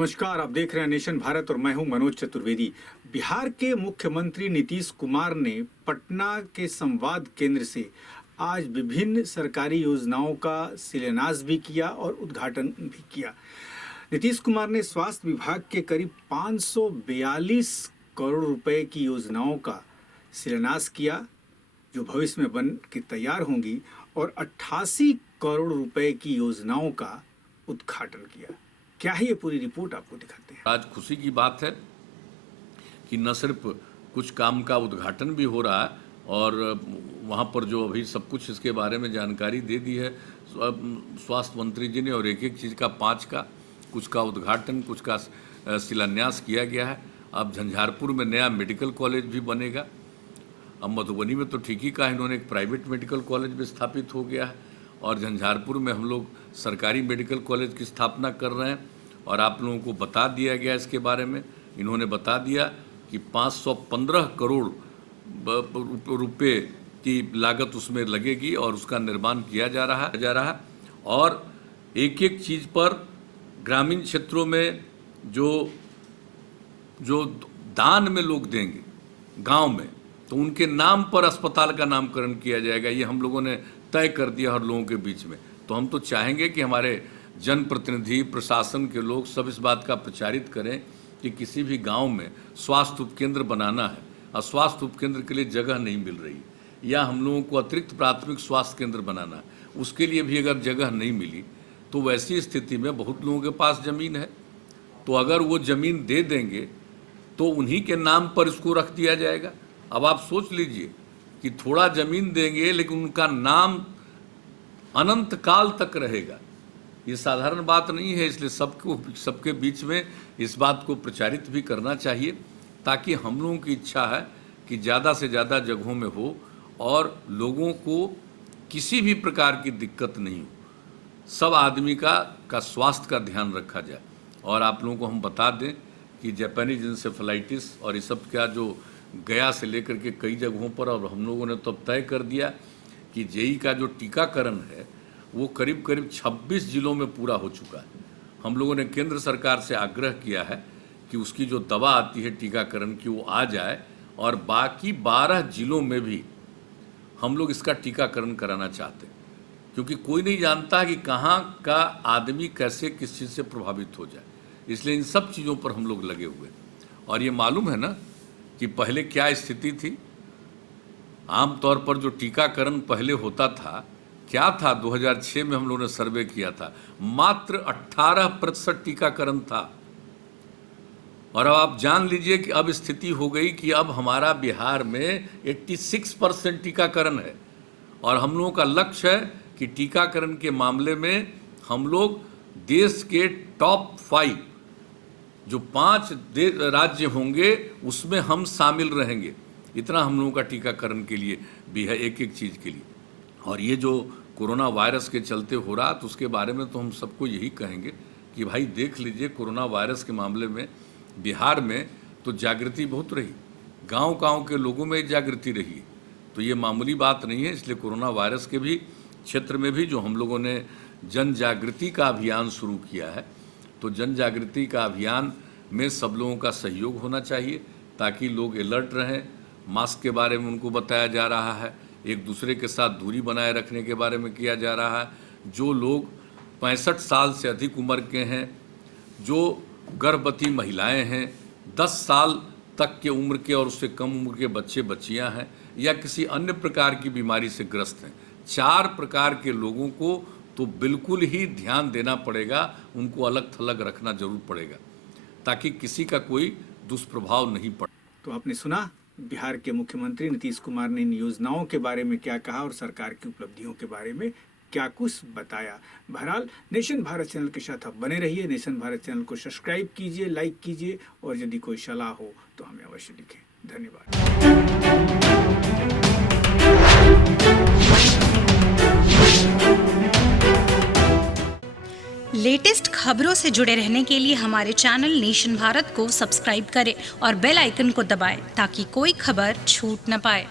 नमस्कार, आप देख रहे हैं नेशन भारत और मैं हूं मनोज चतुर्वेदी। बिहार के मुख्यमंत्री नीतीश कुमार ने पटना के संवाद केंद्र से आज विभिन्न सरकारी योजनाओं का शिलान्यास भी किया और उद्घाटन भी किया। नीतीश कुमार ने स्वास्थ्य विभाग के करीब 542 करोड़ रुपए की योजनाओं का शिलान्यास किया, जो भविष्य में बन के तैयार होंगी, और 88 करोड़ रुपए की योजनाओं का उद्घाटन किया। क्या है ये पूरी रिपोर्ट, आपको दिखाते हैं। आज खुशी की बात है कि न सिर्फ कुछ काम का उद्घाटन भी हो रहा है और वहाँ पर जो अभी सब कुछ इसके बारे में जानकारी दे दी है स्वास्थ्य मंत्री जी ने, और एक एक चीज़ का 5 का कुछ का उद्घाटन, कुछ का शिलान्यास किया गया है। अब झंझारपुर में नया मेडिकल कॉलेज भी बनेगा। अब मधुबनी में तो ठीक ही का इन्होंने एक प्राइवेट मेडिकल कॉलेज भी स्थापित हो गया है, और झंझारपुर में हम लोग सरकारी मेडिकल कॉलेज की स्थापना कर रहे हैं। और आप लोगों को बता दिया गया इसके बारे में, इन्होंने बता दिया कि 515 करोड़ रुपए की लागत उसमें लगेगी और उसका निर्माण किया जा रहा है। और एक एक चीज़ पर ग्रामीण क्षेत्रों में जो दान में लोग देंगे गांव में, तो उनके नाम पर अस्पताल का नामकरण किया जाएगा। ये हम लोगों ने तय कर दिया हर लोगों के बीच में। तो हम तो चाहेंगे कि हमारे जनप्रतिनिधि, प्रशासन के लोग सब इस बात का प्रचारित करें कि किसी भी गांव में स्वास्थ्य उपकेंद्र बनाना है और स्वास्थ्य उपकेंद्र के लिए जगह नहीं मिल रही, या हम लोगों को अतिरिक्त प्राथमिक स्वास्थ्य केंद्र बनाना है, उसके लिए भी अगर जगह नहीं मिली, तो वैसी स्थिति में बहुत लोगों के पास ज़मीन है, तो अगर वो ज़मीन दे देंगे तो उन्हीं के नाम पर इसको रख दिया जाएगा। अब आप सोच लीजिए कि थोड़ा ज़मीन देंगे लेकिन उनका नाम अनंत काल तक रहेगा। ये साधारण बात नहीं है, इसलिए सबके बीच में इस बात को प्रचारित भी करना चाहिए, ताकि हम लोगों की इच्छा है कि ज़्यादा से ज़्यादा जगहों में हो और लोगों को किसी भी प्रकार की दिक्कत नहीं हो, सब आदमी का स्वास्थ्य का ध्यान रखा जाए। और आप लोगों को हम बता दें कि जापानीज इंसेफेलाइटिस और ये सब का जो गया से लेकर के कई जगहों पर, और हम लोगों ने तो तय कर दिया कि जेई का जो टीकाकरण है वो करीब 26 जिलों में पूरा हो चुका है। हम लोगों ने केंद्र सरकार से आग्रह किया है कि उसकी जो दवा आती है टीकाकरण की वो आ जाए, और बाकी 12 जिलों में भी हम लोग इसका टीकाकरण कराना चाहते हैं, क्योंकि कोई नहीं जानता कि कहाँ का आदमी कैसे किस चीज़ से प्रभावित हो जाए। इसलिए इन सब चीज़ों पर हम लोग लगे हुए। और ये मालूम है ना कि पहले क्या स्थिति थी। आमतौर पर जो टीकाकरण पहले होता था, क्या था, 2006 में हम लोगों ने सर्वे किया था, मात्र 18% टीकाकरण था। और अब आप जान लीजिए कि अब स्थिति हो गई कि अब हमारा बिहार में 86% टीकाकरण है। और हम लोगों का लक्ष्य है कि टीकाकरण के मामले में हम लोग देश के टॉप 5 जो 5 राज्य होंगे उसमें हम शामिल रहेंगे। इतना हम लोगों का टीकाकरण के लिए भी है, एक एक चीज़ के लिए। और ये जो कोरोना वायरस के चलते हो रहा, तो उसके बारे में तो हम सबको यही कहेंगे कि भाई देख लीजिए, कोरोना वायरस के मामले में बिहार में तो जागृति बहुत रही, गांव-गांव के लोगों में जागृति रही। तो ये मामूली बात नहीं है। इसलिए कोरोना वायरस के भी क्षेत्र में भी जो हम लोगों ने जन जागृति का अभियान शुरू किया है, तो जन जागृति का अभियान में सब लोगों का सहयोग होना चाहिए, ताकि लोग अलर्ट रहें। मास्क के बारे में उनको बताया जा रहा है, एक दूसरे के साथ दूरी बनाए रखने के बारे में किया जा रहा है। जो लोग 65 साल से अधिक उम्र के हैं, जो गर्भवती महिलाएं हैं, 10 साल तक के उम्र के और उससे कम उम्र के बच्चे बच्चियां हैं, या किसी अन्य प्रकार की बीमारी से ग्रस्त हैं, 4 प्रकार के लोगों को तो बिल्कुल ही ध्यान देना पड़ेगा, उनको अलग थलग रखना जरूर पड़ेगा, ताकि किसी का कोई दुष्प्रभाव नहीं पड़े। तो आपने सुना बिहार के मुख्यमंत्री नीतीश कुमार ने इन योजनाओं के बारे में क्या कहा और सरकार की उपलब्धियों के बारे में क्या कुछ बताया। बहरहाल नेशन भारत चैनल के साथ आप बने रहिए। नेशन भारत चैनल को सब्सक्राइब कीजिए, लाइक कीजिए, और यदि कोई सलाह हो तो हमें अवश्य लिखें। धन्यवाद। लेटेस्ट खबरों से जुड़े रहने के लिए हमारे चैनल नेशन भारत को सब्सक्राइब करें और बेल आइकन को दबाएं, ताकि कोई खबर छूट न पाए।